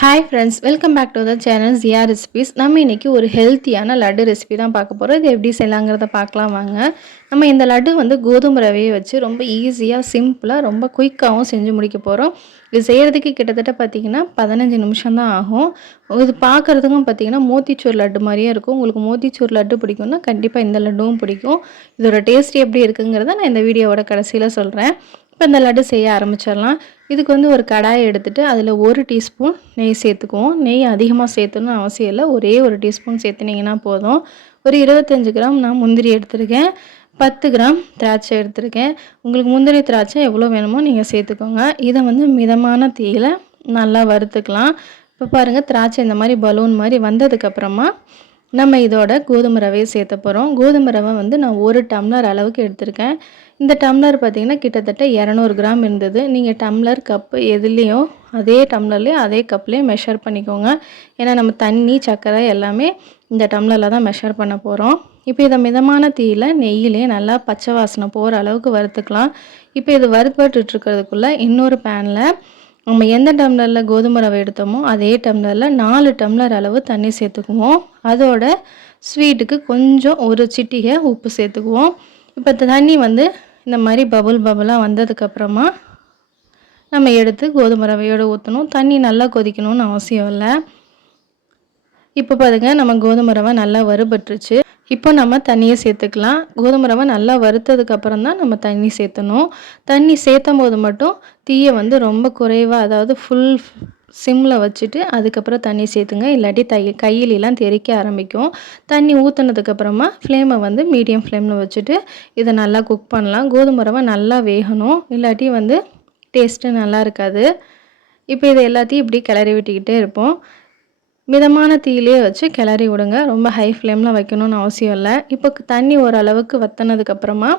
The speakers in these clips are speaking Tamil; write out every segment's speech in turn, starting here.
Hi friends, welcome back to the channel GR recipes. நம்ம இன்றைக்கி ஒரு ஹெல்த்தியான லட்டு ரெசிபி தான் பார்க்க போகிறோம். இது எப்படி செய்யலாங்கிறத பார்க்கலாம் வாங்க. நம்ம இந்த லட்டு வந்து கோதுமை ரவையை வச்சு ரொம்ப ஈஸியாக, சிம்பிளாக, ரொம்ப குயிக்காகவும் செஞ்சு முடிக்க போகிறோம். இது செய்கிறதுக்கு கிட்டத்தட்ட பார்த்திங்கன்னா 15 நிமிஷம் தான் ஆகும். இது பார்க்குறதுக்கும் பார்த்திங்கன்னா மோத்திச்சூர் லட்டு மாதிரியே இருக்கும். உங்களுக்கு மோத்திச்சூர் லட்டு பிடிக்கும்னா கண்டிப்பாக இந்த லட்டுவும் பிடிக்கும். இதோட டேஸ்ட் எப்படி இருக்குங்கிறத நான் இந்த வீடியோவோட கடைசியில் சொல்கிறேன். இப்போ இந்த லட்டு செய்ய ஆரம்பிச்சிடலாம். இதுக்கு வந்து ஒரு கடாயை எடுத்துகிட்டு அதில் 1 டீஸ்பூன் நெய் சேர்த்துக்குவோம். நெய் அதிகமாக சேர்த்துன்னு அவசியம் இல்லை, ஒரே 1 டீஸ்பூன் சேர்த்துனிங்கன்னா போதும். ஒரு 25 கிராம் நான் முந்திரி எடுத்திருக்கேன், 10 கிராம் திராட்சை எடுத்திருக்கேன். உங்களுக்கு முந்திரி திராட்சை எவ்வளோ வேணுமோ நீங்கள் சேர்த்துக்கோங்க. இதை வந்து மிதமான தீயில் நல்லா வறுத்துக்கலாம். இப்போ பாருங்கள், திராட்சை இந்த மாதிரி பலூன் மாதிரி வந்ததுக்கப்புறமா நம்ம இதோட கோதுமை ரவையை சேர்த்த போகிறோம். கோதுமை ரவை வந்து நான் 1 டம்ளர் அளவுக்கு எடுத்திருக்கேன். இந்த டம்ளர் பார்த்திங்கன்னா கிட்டத்தட்ட 200 கிராம் இருந்தது. நீங்கள் டம்ளர், கப்பு எதுலேயோ அதே டம்ளர்லேயே அதே கப்லேயும் மெஷர் பண்ணிக்கோங்க. ஏன்னா நம்ம தண்ணி, சர்க்கரை எல்லாமே இந்த டம்ளரில் தான் மெஷர் பண்ண போகிறோம். இப்போ இதை மிதமான தீயில் நெய்யிலே நல்லா பச்சை வாசனை போகிற அளவுக்கு வறுத்துக்கலாம். இப்போ இது வறுபட்டுருக்கிறதுக்குள்ளே இன்னொரு பேனில் நம்ம எந்த டம்ளரில் கோதுமை ரவை எடுத்தோமோ அதே டம்ளரில் 4 டம்ளர் அளவு தண்ணி சேர்த்துக்குவோம். அதோட ஸ்வீட்டுக்கு கொஞ்சம் ஒரு சிட்டிகை உப்பு சேர்த்துக்குவோம். இப்போ தண்ணி வந்து இந்த மாதிரி பபுளாக வந்ததுக்கப்புறமா நம்ம எடுத்து கோதுமை ரவையோடு ஊற்றணும். தண்ணி நல்லா கொதிக்கணும்னு அவசியம் இல்லை. இப்போ பாருங்க, நம்ம கோதுமை ரவை நல்லா வறுபட்டுருச்சு. இப்போ நம்ம தண்ணியை சேர்த்துக்கலாம். கோதுமை ரவை நல்லா வறுத்ததுக்கப்புறம் தான் நம்ம தண்ணி சேர்த்தணும். தண்ணி சேர்த்தும் போது மட்டும் தீயை வந்து ரொம்ப குறைவாக, அதாவது ஃபுல் சிம்மில் வச்சுட்டு அதுக்கப்புறம் தண்ணி சேர்த்துங்க. இல்லாட்டி கையிலெலாம் தெறிக்க ஆரம்பிக்கும். தண்ணி ஊற்றுனதுக்கப்புறமா ஃப்ளேமை வந்து மீடியம் ஃப்ளேமில் வச்சுட்டு இதை நல்லா குக் பண்ணலாம். கோதுமை ரவை நல்லா வேகணும், இல்லாட்டி வந்து டேஸ்ட்டு நல்லா இருக்காது. இப்போ இதை எல்லாத்தையும் இப்படி கிளறி விட்டுக்கிட்டே இருப்போம். மிதமான தீயிலே வச்சு கிளறி விடுங்க. ரொம்ப ஹை ஃப்ளேமில் வைக்கணும்னு அவசியம் இல்லை. இப்போ தண்ணி ஓரளவுக்கு வற்றினதுக்கப்புறமா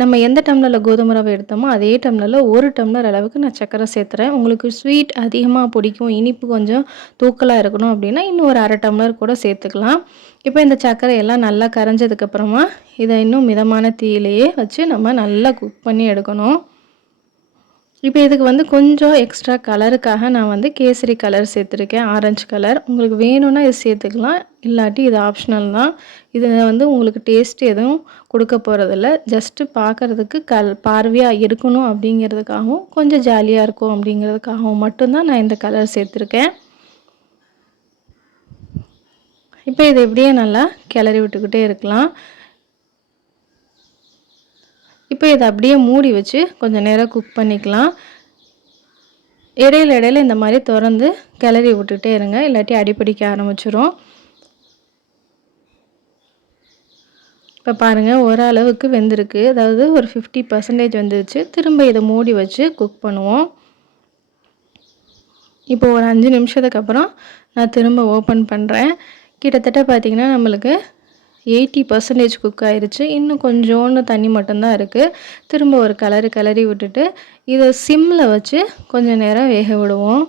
நம்ம எந்த டம்ளரில் கோதுமை ரவை எடுத்தோமோ அதே டம்ளரில் 1 டம்ளர் அளவுக்கு நான் சர்க்கரை சேர்த்துறேன். உங்களுக்கு ஸ்வீட் அதிகமாக பிடிக்கும், இனிப்பு கொஞ்சம் தூக்கலாக இருக்கணும் அப்படின்னா இன்னும் ஒரு 1/2 டம்ளர் கூட சேர்த்துக்கலாம். இப்போ இந்த சர்க்கரை எல்லாம் நல்லா கரைஞ்சதுக்கப்புறமா இதை இன்னும் மிதமான தீயிலேயே வச்சு நம்ம நல்லா குக் பண்ணி எடுக்கணும். இப்போ இதுக்கு வந்து கொஞ்சம் எக்ஸ்ட்ரா கலருக்காக நான் வந்து கேசரி கலர் சேர்த்துருக்கேன், ஆரஞ்சு கலர். உங்களுக்கு வேணும்னா இது சேர்த்துக்கலாம், இல்லாட்டி இது ஆப்ஷனல் தான். இது வந்து உங்களுக்கு டேஸ்ட் எதுவும் கொடுக்க போகிறதில்ல. ஜஸ்ட்டு பார்க்குறதுக்கு பார்வையாக இருக்கணும் அப்படிங்கிறதுக்காகவும் கொஞ்சம் ஜாலியாக இருக்கும் அப்படிங்கிறதுக்காகவும் மட்டும்தான் நான் இந்த கலர் சேர்த்துருக்கேன். இப்போ இதை இப்படியே நல்லா கிளறி விட்டுக்கிட்டே இருக்கலாம். இப்போ இதை அப்படியே மூடி வச்சு கொஞ்சம் நேரம் குக் பண்ணிக்கலாம். இடையில இந்த மாதிரி திறந்து கிளறி விட்டுட்டே இருங்க, இல்லாட்டி அடிப்பிடிக்க ஆரம்பிச்சிரும். இப்போ பாருங்கள், ஓரளவுக்கு வெந்திருக்கு, அதாவது ஒரு 50% வந்துருச்சு. திரும்ப இதை மூடி வச்சு குக் பண்ணுவோம். இப்போ ஒரு 5 நிமிஷத்துக்கு அப்புறம் நான் திரும்ப ஓப்பன் பண்ணுறேன். கிட்டத்தட்ட பார்த்திங்கன்னா நம்மளுக்கு 80% குக் ஆயிடுச்சு. இன்னும் கொஞ்சோண்டு தண்ணி மட்டும்தான் இருக்குது. திரும்ப ஒரு கிளறி விட்டுட்டு இதை சிம்மில் வச்சு கொஞ்சம் நேரம் வேக விடுவோம்.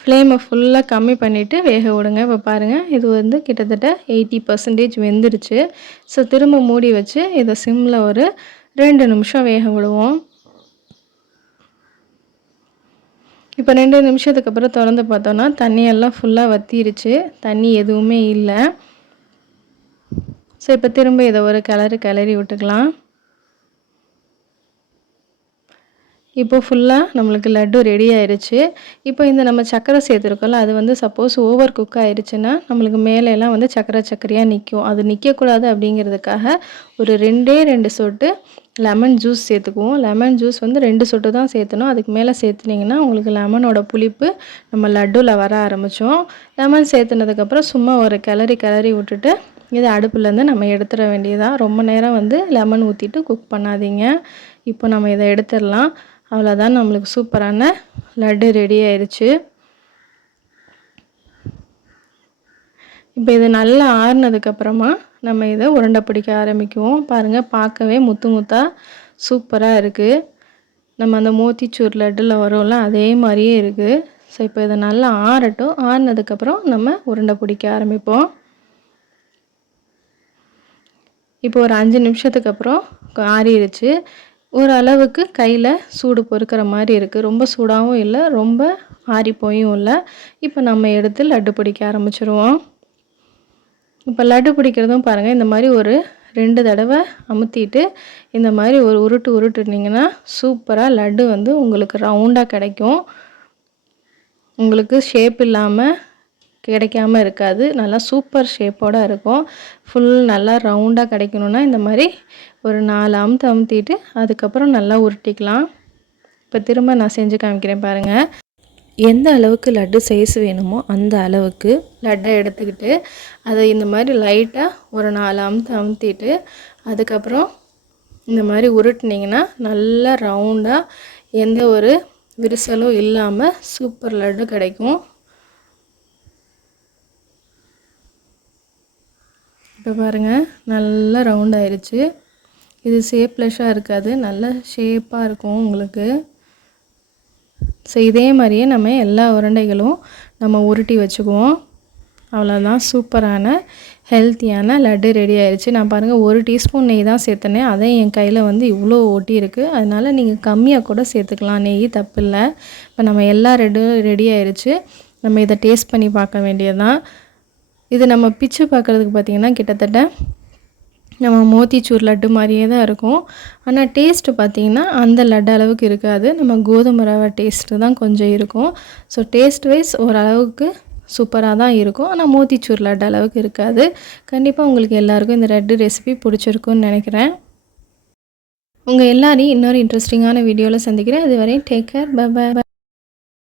ஃப்ளேமை ஃபுல்லாக கம்மி பண்ணிவிட்டு வேக விடுங்க. இப்போ பாருங்கள், இது வந்து கிட்டத்தட்ட 80% வெந்துருச்சு. ஸோ திரும்ப மூடி வச்சு இதை சிம்மில் ஒரு 2 நிமிஷம் வேக விடுவோம். இப்போ 2 நிமிஷத்துக்கு அப்புறம் திறந்து பார்த்தோன்னா தண்ணியெல்லாம் ஃபுல்லாக வற்றிருச்சு, தண்ணி எதுவுமே இல்லை. ஸோ இப்போ திரும்ப இதை ஒரு கிளறி விட்டுக்கலாம். இப்போ ஃபுல்லாக நம்மளுக்கு லட்டு ரெடி ஆயிடுச்சு. இப்போ இந்த நம்ம சர்க்கரை சேர்த்துருக்கோம்ல, அது வந்து சப்போஸ் ஓவர் குக் ஆயிடுச்சுன்னா நம்மளுக்கு மேலெல்லாம் வந்து சர்க்கரையாக நிற்கும். அது நிற்கக்கூடாது அப்படிங்கிறதுக்காக ஒரு 2 சொட்டு லெமன் ஜூஸ் சேர்த்துக்குவோம். லெமன் ஜூஸ் வந்து 2 சொட்டு தான் சேர்த்தணும். அதுக்கு மேலே சேர்த்துனிங்கன்னா உங்களுக்கு லெமனோட புளிப்பு நம்ம லட்டுவில் வர ஆரம்பித்தோம். லெமன் சேர்த்துனதுக்கப்புறம் சும்மா ஒரு கிளறி விட்டுட்டு இதை அடுப்புலேருந்து நம்ம எடுத்துட வேண்டியதாக. ரொம்ப நேரம் வந்து லெமன் ஊற்றிட்டு குக் பண்ணாதீங்க. இப்போ நம்ம இதை எடுத்துடலாம். அவ்வளோதான், நம்மளுக்கு சூப்பரான லட்டு ரெடி ஆயிடுச்சு. இப்போ இது நல்லா ஆறுனதுக்கப்புறமா நம்ம இதை உருண்டை பிடிக்க ஆரம்பிக்குவோம். பாருங்கள், பார்க்கவே முத்தாக சூப்பராக இருக்குது. நம்ம அந்த மோத்திச்சூர் லட்டில் வரும்ல அதே மாதிரியே இருக்குது. ஸோ இப்போ இதை நல்லா ஆறட்டும். ஆறுனதுக்கப்புறம் நம்ம உருண்டை பிடிக்க ஆரம்பிப்போம். இப்போ ஒரு 5 நிமிஷத்துக்கு அப்புறம் ஆறிடுச்சு. ஒரு அளவுக்கு கையில சூடு பொறுக்கிற மாரி இருக்குது. ரொம்ப சூடாவும் இல்ல, ரொம்ப ஆறி போயும் இல்ல. இப்போ நம்ம எடுத்து லட்டு பிடிக்க ஆரம்பிச்சுருவோம். இப்போ லட்டு பிடிக்கிறதும் பாருங்கள், இந்த மாதிரி ஒரு 2 தடவை அமுத்திட்டு இந்த மாதிரி ஒரு உருட்டு உருட்டுனீங்கன்னா சூப்பராக லட்டு வந்து உங்களுக்கு ரவுண்டாக கிடைக்கும். உங்களுக்கு ஷேப் இல்லாமல் கிடைக்காம இருக்காது. நல்லா சூப்பர் ஷேப்போட இருக்கும். ஃபுல் நல்லா ரவுண்டாக கிடைக்கணுன்னா இந்த மாதிரி ஒரு 4 அமுத்திட்டு அதுக்கப்புறம் நல்லா உருட்டிக்கலாம். இப்போ திரும்ப நான் செஞ்சு காமிக்கிறேன் பாருங்கள். எந்த அளவுக்கு லட்டு சைஸ் வேணுமோ அந்த அளவுக்கு லட்டை எடுத்துக்கிட்டு அதை இந்த மாதிரி லைட்டாக ஒரு 4 அமுத்திட்டு அதுக்கப்புறம் இந்த மாதிரி உருட்டினீங்கன்னா நல்லா ரவுண்டாக எந்த ஒரு விரிசலும் இல்லாமல் சூப்பர் லட்டு கிடைக்கும். இப்போ பாருங்கள், நல்லா ரவுண்ட் ஆயிடுச்சு. இது ஷேப்லெஸ்ஸாக இருக்காது, நல்ல ஷேப்பாக இருக்கும் உங்களுக்கு. ஸோ இதே மாதிரியே நம்ம எல்லா உருண்டைகளும் நம்ம உருட்டி வச்சுக்குவோம். அவ்வளோதான், சூப்பரான ஹெல்த்தியான லட்டு ரெடி ஆயிடுச்சு. நான் பாருங்கள் 1 டீஸ்பூன் நெய் தான் சேர்த்துனேன். அதே என் கையில் வந்து இவ்வளோ ஒட்டியிருக்கு. அதனால் நீங்கள் கம்மியாக கூட சேர்த்துக்கலாம், நெய் தப்பில்லை. இப்போ நம்ம எல்லா ரெடி ஆயிடுச்சு. நம்ம இதை டேஸ்ட் பண்ணி பார்க்க வேண்டியதுதான். இது நம்ம பிச்சு பார்க்குறதுக்கு பார்த்திங்கன்னா கிட்டத்தட்ட நம்ம மோத்திச்சூர் லட்டு மாதிரியே தான் இருக்கும். ஆனால் டேஸ்ட்டு பார்த்திங்கன்னா அந்த லட்டு அளவுக்கு இருக்காது. நம்ம கோதுமை ரவை டேஸ்ட்டு தான் கொஞ்சம் இருக்கும். ஸோ டேஸ்ட் வைஸ் ஓரளவுக்கு சூப்பராக தான் இருக்கும். ஆனால் மோத்திச்சூர் லட்டு அளவுக்கு இருக்காது. கண்டிப்பாக உங்களுக்கு எல்லாருக்கும் இந்த லட்டு ரெசிபி பிடிச்சிருக்குன்னு நினைக்கிறேன். உங்கள் எல்லாரையும் இன்னொரு இன்ட்ரெஸ்டிங்கான வீடியோவில் சந்திக்கிறேன். அதுவரை டேக் கேர், பை பை.